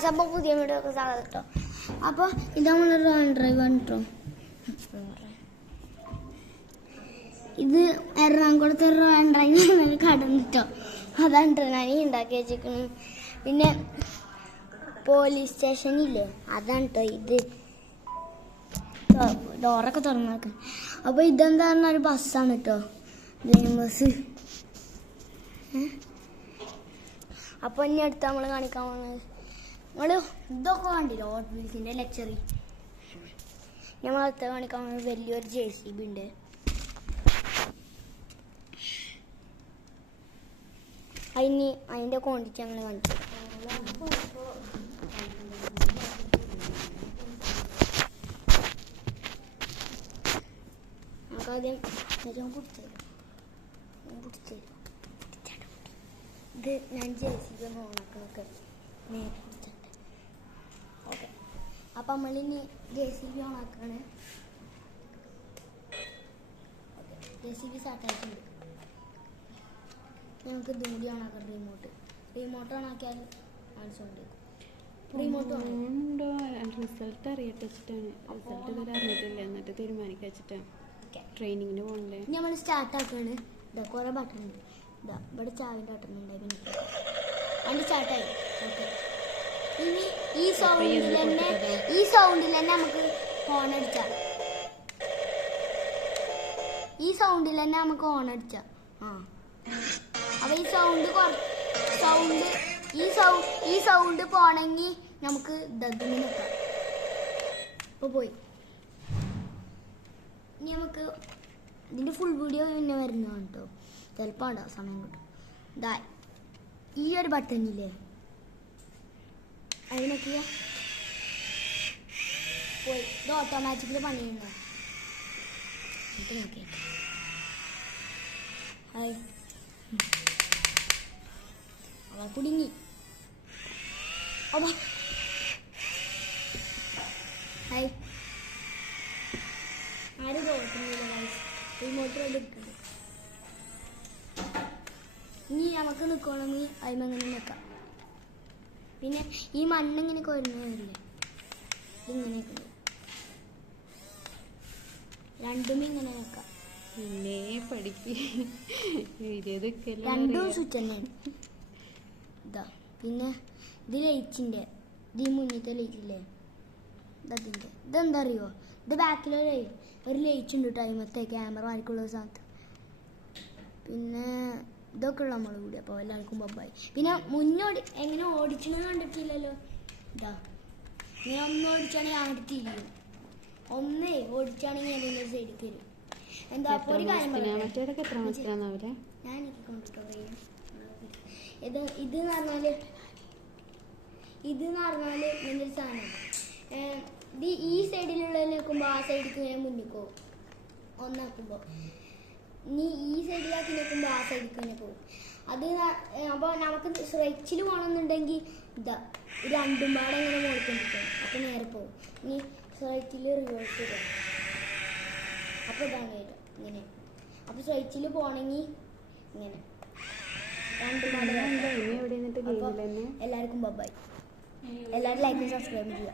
Guys അപ്പോൾ പുതിയ video ഒക്കെ സ്വാഗതം കേട്ടോ. അപ്പോൾ ഇത് നമ്മുടെ ലോങ് ഡ്രൈവ് ആണ് കേട്ടോ. ഇത് എറണാകുളത്തെ ലോങ് ഡ്രൈവ് കടന്നിട്ടോ. അതാണ് ഞാൻ ഉണ്ടാക്കി വെച്ചിരിക്കുന്നത്. പിന്നെ പോലീസ് സ്റ്റേഷനില്ലേ അതാണ് കേട്ടോ. ഇത് ഡോറൊക്കെ തുറന്നു നോക്കാം. അപ്പോൾ ഇതെന്താ പറഞ്ഞാൽ ഒരു ബസ്സാണ് കേട്ടോ, ലൈൻ ബസ്. അപ്പോൾ ഇനി അടുത്ത് നമ്മൾ കാണിക്കാൻ പോകുന്നത് നമ്മൾ ഇതൊക്കെ കണ്ടില്ല, ഹോട്ട് വീൽസിൻ്റെ ലക്ഷറി. നമ്മൾ അടുത്ത് കാണിക്കാൻ പോകുന്നത് വലിയൊരു JCB ഉണ്ട്. അതിൻ്റെ ക്വാണ്ടിറ്റി ഞങ്ങൾ കാണിച്ചു. നമുക്കാദ്യം ഇത് ഞാൻ JCB ഒന്ന് ഓണാക്കണൊക്കെ നേരെ പിടിച്ചിട്ട്. ഓക്കെ, അപ്പം നമ്മളിനി JCB ഓണാക്കാണ്. JCB സ്റ്റാർട്ടായിട്ടുണ്ട്. നമുക്ക് ഇതും കൂടി ഓണാക്കാം. റിമോട്ട് ഓണാക്കിയാൽ കാണിച്ചുകൊണ്ട് റിമോട്ട് റിസൾട്ട് അറിയട്ടെ വെച്ചിട്ടാണ്. റിസൾട്ട് ഇതുവരെ അറിഞ്ഞിട്ടില്ല, എന്നിട്ട് തീരുമാനിക്കാൻ വെച്ചിട്ടാണ്. ട്രെയിനിങ്ങിന് പോകണ്ടേ. നമ്മൾ സ്റ്റാർട്ടാക്കാണ്. ഇതാ കുറേ ബട്ടൺ ഉണ്ട്. ഇതാ ഇവിടെ ചാവിൻ്റെ ബട്ടൺ ഉണ്ടായി. അതിൻ്റെ സ്റ്റാർട്ടായി. ഓക്കെ, ഇനി ഈ സൗണ്ടിൽ തന്നെ നമുക്ക് ഹോൺ അടിച്ചാൽ അപ്പോൾ ഈ സൗണ്ട് പോണെങ്കിൽ നമുക്ക് ദദ്ദിന് നോക്കാം. അപ്പോൾ പോയി. ഇനി നമുക്ക് ഇതിൻ്റെ ഫുൾ വീഡിയോ പിന്നെ വരുന്നതാണ് കേട്ടോ. ചിലപ്പോൾ ഉണ്ടാവും, സമയം കിട്ടും. ഇതാ ഈ ഒരു ബട്ടണില്ലേ അതിനൊക്കെ പോയി. ഇത് ഓട്ടോമാറ്റിക്കലി പണി ചെയ്യുന്നത്. നോക്കിയാൽ ഹായ് അവ കുടുങ്ങി. ഹായ് ആരും തോട്ടുന്നില്ല. റിമോട്ട് എടുക്കണം. ഇനി നമുക്ക് നിൽക്കണമെങ്കിൽ അതിമങ്ങനെ നിൽക്കാം. പിന്നെ ഈ മണ്ണിങ്ങനെ കൊരുന്ന വരില്ലേ, ഇതിങ്ങനെയൊക്കെ രണ്ടും ഇങ്ങനെ നിൽക്കാം. പിന്നെ രണ്ടും സ്വിച്ച് തന്നെയാണ്. ഇതാ പിന്നെ ഇത് ലൈറ്റിൻ്റെ, ഇത് ഈ മുന്നത്തെ ലൈറ്റില്ലേ ഇതതിൻ്റെ. ഇതെന്താ അറിയുമോ, ഇത് ബാക്കിലൊരു ലൈറ്റ് ഉണ്ട് ടൈമത്തെ ക്യാമറ ആയിരിക്കുള്ള സ്ഥലത്ത്. പിന്നെ ഇതൊക്കെ ഉള്ള നമ്മൾ കൂടി. അപ്പോൾ എല്ലാവർക്കും ബബ്ബായി. പിന്നെ എങ്ങനെ ഓടിച്ചെന്ന് കണ്ടിട്ടില്ലല്ലോ. ഇതാ ഇങ്ങനെ ഒന്ന് ഓടിച്ചാണെങ്കിൽ അങ്ങോട്ട് തിരിയും, ഒന്നേ ഓടിച്ചാണെങ്കിൽ അതിൻ്റെ സൈഡിൽ തരും. എന്താ അപ്പോൾ ഒരു കാര്യം ഞാൻ എനിക്ക് കൊണ്ടിട്ടോ ഇതെന്ന് പറഞ്ഞാൽ ഇങ്ങനൊരു സാധനം. ഇത് ഈ സൈഡിലുള്ള നിൽക്കുമ്പോൾ ആ സൈഡിലേക്ക് ഇങ്ങനെ മുന്നിക്കോ ഒന്നാക്കുമ്പോൾ, ഇനി ഈ സൈഡിലാക്കി നിൽക്കുമ്പോൾ ആ സൈഡിലേക്ക് തന്നെ പോകും. അത് അപ്പോൾ നമുക്ക് സ്ട്രെച്ചിൽ പോകണമെന്നുണ്ടെങ്കിൽ ഇതാ രണ്ടും പാടെ ഇങ്ങനെ മോളിക്കൊണ്ടിരിക്കണം. അപ്പോൾ നേരെ പോകും. ഇനി സ്ട്രെച്ചിൽ റിവേഴ്സ് ചെയ്യണം. അപ്പോൾ ഇതാണ് വരും ഇങ്ങനെ. അപ്പോൾ സ്ട്രെച്ചിൽ പോകണമെങ്കിൽ ഇങ്ങനെ രണ്ടും പാടെ. എവിടെ എല്ലാവർക്കും ബൈ. എല്ലാവരും ലൈക്കും സബ്സ്ക്രൈബ് ചെയ്യുക.